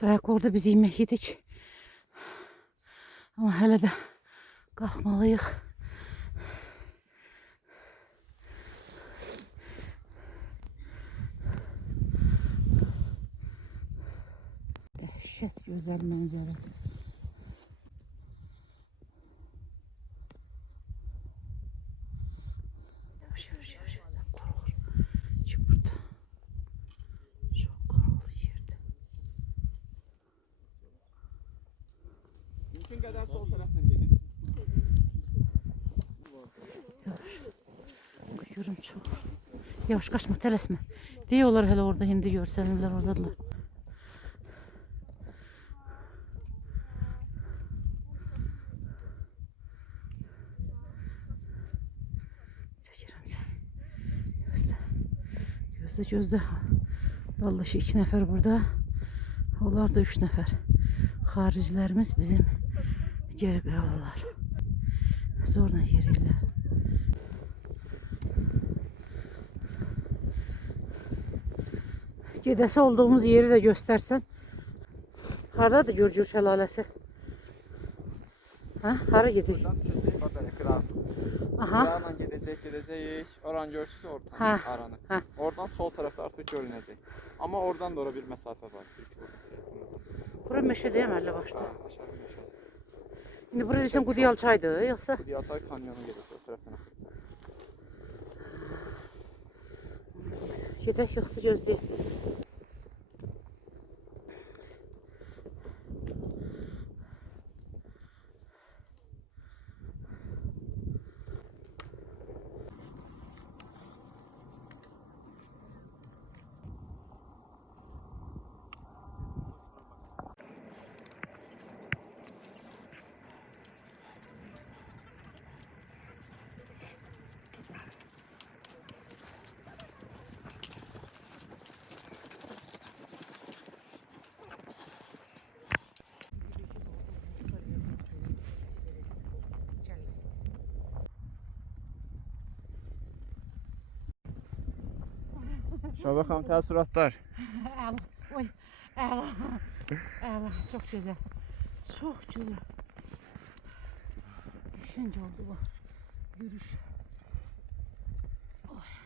Dayak orada biz yemek yedik. Ama hele de kalkmalıyıq. Dəhşət gözəl mənzərə. Mümkün kadar sol taraftan gelin. Görüm çok. Yavaş kaçma, tələsmə. Diyorlar hele orada hindi görsənirlər oradadılar. Çəkirəm səni. Gözlə. Vallahi 2 nəfər burada. Onlar da 3 nəfər. Xaricilərimiz bizim geri qalırlar. Zorla yerirlər. Gedəsi olduğumuz yeri də göstərsən. Hardadır Gürcür şəlaləsi? Ha, hara gedirik? Aha. Kırağla gedəcəyik. Oran görürsünüz oradan. Ha. Aranı. Ha. Oradan sol tarafta artık görünəcək. Ama oradan da bir mesafe var. Bura meşədə əməlli başda. Aşağı meşə. İndi burada desəm Qudiyal çaydır, yoxsa? Qudiyalçay kanyonu gedir o tərəfdən axır. Gedək yoxsa gözləyək. Şöyle bakalım təəssüratlar. Oy, əla. Əla, çox gözəl. Çox gözəl. Qəşəng oldu bu yürüyüş.